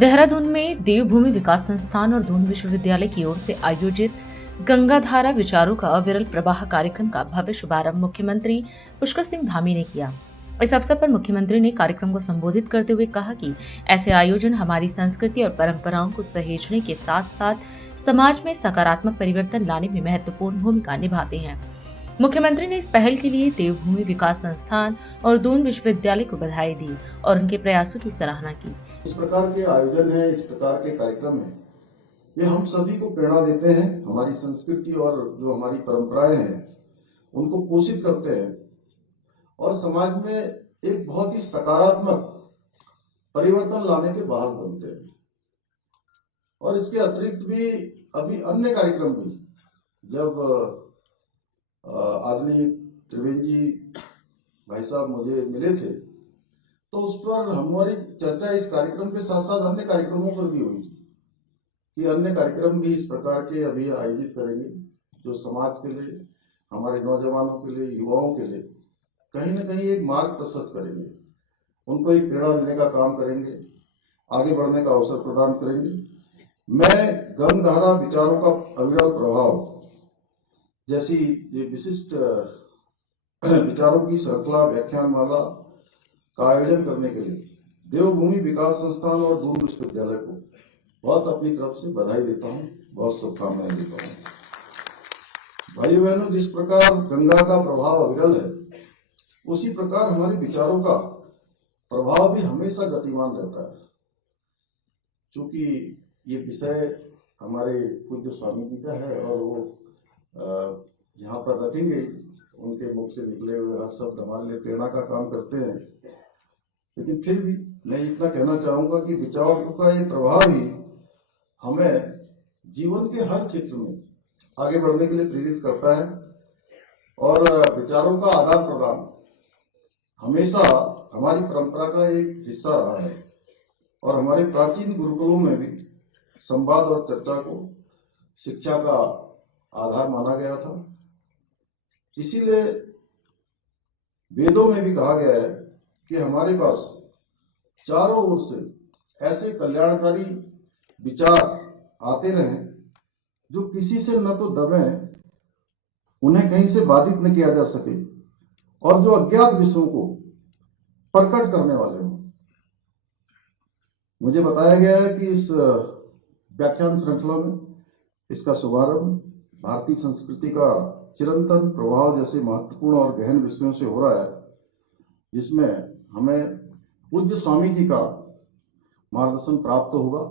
देहरादून में देवभूमि विकास संस्थान और दून विश्वविद्यालय की ओर से आयोजित गंगाधारा विचारों का अविरल प्रवाह कार्यक्रम का भव्य शुभारंभ मुख्यमंत्री पुष्कर सिंह धामी ने किया। इस अवसर पर मुख्यमंत्री ने कार्यक्रम को संबोधित करते हुए कहा कि ऐसे आयोजन हमारी संस्कृति और परंपराओं को सहेजने के साथ साथ समाज में सकारात्मक परिवर्तन लाने में महत्वपूर्ण भूमिका निभाते हैं। मुख्यमंत्री ने इस पहल के लिए देवभूमि विकास संस्थान और दून विश्वविद्यालय को बधाई दी और उनके प्रयासों की सराहना की। इस प्रकार के आयोजन है, इस प्रकार के कार्यक्रम है, ये हम सभी को प्रेरणा देते हैं। हमारी संस्कृति और जो हमारी परंपराएं हैं उनको पोषित करते हैं और समाज में एक बहुत ही सकारात्मक परिवर्तन लाने के वाहक बनते हैं। और इसके अतिरिक्त भी अभी अन्य कार्यक्रम भी, जब आदरणीय त्रिवेदी जी भाई साहब मुझे मिले थे तो उस पर हमारी चर्चा इस कार्यक्रम के साथ साथ अन्य कार्यक्रमों पर भी हुई थी कि अन्य कार्यक्रम भी इस प्रकार के अभी आयोजित करेंगे जो समाज के लिए, हमारे नौजवानों के लिए, युवाओं के लिए कहीं न कहीं एक मार्ग प्रशस्त करेंगे, उनको एक प्रेरणा देने का काम करेंगे, आगे बढ़ने का अवसर प्रदान करेंगे। मैं गंगाधारा विचारों का अविरल प्रभाव जैसी ये विशिष्ट विचारों की श्रृंखला व्याख्यानमाला का आयोजन करने के लिए देवभूमि विकास संस्थान और दून विश्वविद्यालय को बहुत अपनी तरफ से बधाई देता हूँ, बहुत शुभकामनाएं देता हूँ। भाइयों बहनों, जिस प्रकार गंगा का प्रभाव अविरल है, उसी प्रकार हमारे विचारों का प्रभाव भी हमेशा गतिमान रहता है। क्योंकि ये विषय हमारे पूज्य स्वामी जी का है और वो यहाँ पर रखेंगे, उनके मुख से निकले हुए हर शब्द हमारे लिए प्रेरणा का काम करते हैं। लेकिन फिर भी मैं इतना कहना चाहूंगा कि विचारों का ये प्रभाव ही हमें जीवन के हर क्षेत्र में आगे बढ़ने के लिए प्रेरित करता है और विचारों का आदान प्रदान हमेशा हमारी परंपरा का एक हिस्सा रहा है और हमारे प्राचीन गुरुकुलों में भी संवाद और चर्चा को शिक्षा का आधार माना गया था। इसीलिए वेदों में भी कहा गया है कि हमारे पास चारों ओर से ऐसे कल्याणकारी विचार आते रहें जो किसी से न तो दबें, उन्हें कहीं से बाधित न किया जा सके और जो अज्ञात विषयों को प्रकट करने वाले हों। मुझे बताया गया है कि इस व्याख्यान श्रृंखला में इसका शुभारंभ भारतीय संस्कृति का चिरंतन प्रभाव जैसे महत्वपूर्ण और गहन विषयों से हो रहा है, जिसमें हमें पूज्य स्वामी जी का मार्गदर्शन प्राप्त होगा।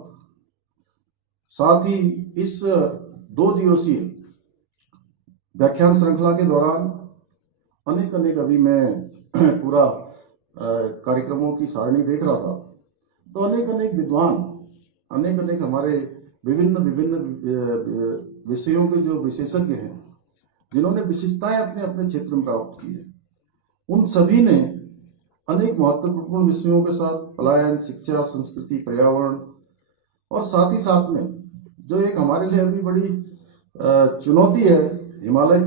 साथ ही इस 2 दिवसीय व्याख्यान श्रृंखला के दौरान अनेक अभी मैं पूरा कार्यक्रमों की सारणी देख रहा था तो अनेक विद्वान, अनेक हमारे विभिन्न विषयों के जो विशेषज्ञ हैं, जिन्होंने विशिष्टताएं अपने अपने क्षेत्र में प्राप्त की है, उन सभी ने अनेक महत्वपूर्ण विषयों के साथ पलायन, शिक्षा, संस्कृति, पर्यावरण और साथ ही साथ में जो एक हमारे लिए अभी बड़ी चुनौती है, हिमालय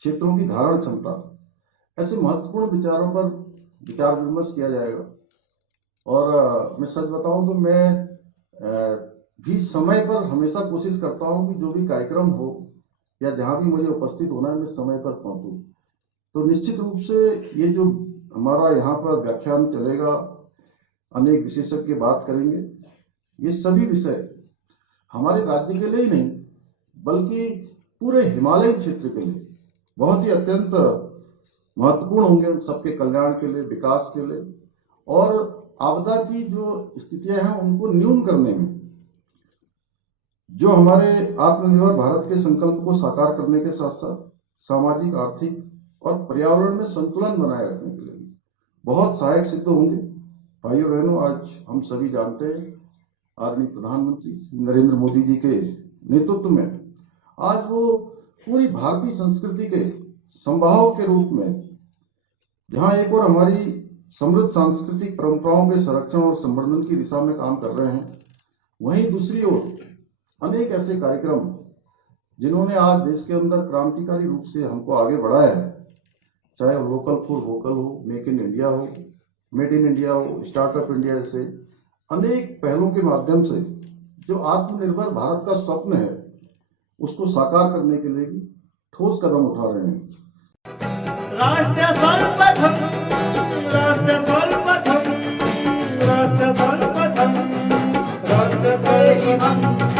क्षेत्रों की धारण क्षमता, ऐसे महत्वपूर्ण विचारों पर विचार विमर्श किया जाएगा। और मैं सच बताऊं तो मैं भी समय पर हमेशा कोशिश करता हूं कि जो भी कार्यक्रम हो या जहां भी मुझे उपस्थित होना है, मैं समय पर पहुंचूं। तो निश्चित रूप से ये जो हमारा यहाँ पर व्याख्यान चलेगा, अनेक विशेषज्ञ बात करेंगे, ये सभी विषय हमारे राज्य के लिए ही नहीं बल्कि पूरे हिमालय क्षेत्र के लिए बहुत ही अत्यंत महत्वपूर्ण होंगे, उन सबके कल्याण के लिए, विकास के लिए और आपदा की जो स्थितियां हैं उनको न्यून करने में, जो हमारे आत्मनिर्भर भारत के संकल्प को साकार करने के साथ साथ सामाजिक, आर्थिक और पर्यावरण में संतुलन बनाए रखने के लिए बहुत सहायक सिद्ध होंगे। भाइयों बहनों, आज हम सभी जानते हैं आदरणीय प्रधानमंत्री नरेंद्र मोदी जी के नेतृत्व में आज वो पूरी भारतीय संस्कृति के संवाहक के रूप में, जहां एक और हमारी समृद्ध सांस्कृतिक परंपराओं के संरक्षण और संवर्धन की दिशा में काम कर रहे हैं, वहीं दूसरी ओर अनेक ऐसे कार्यक्रम जिन्होंने आज देश के अंदर क्रांतिकारी रूप से हमको आगे बढ़ाया है, चाहे लोकल फॉर वोकल हो, मेक इन इंडिया हो, मेड इन इंडिया हो, स्टार्टअप इंडिया जैसे अनेक पहलों के माध्यम से जो आत्मनिर्भर भारत का स्वप्न है उसको साकार करने के लिए भी ठोस कदम उठा रहे हैं। राष्ट्रीय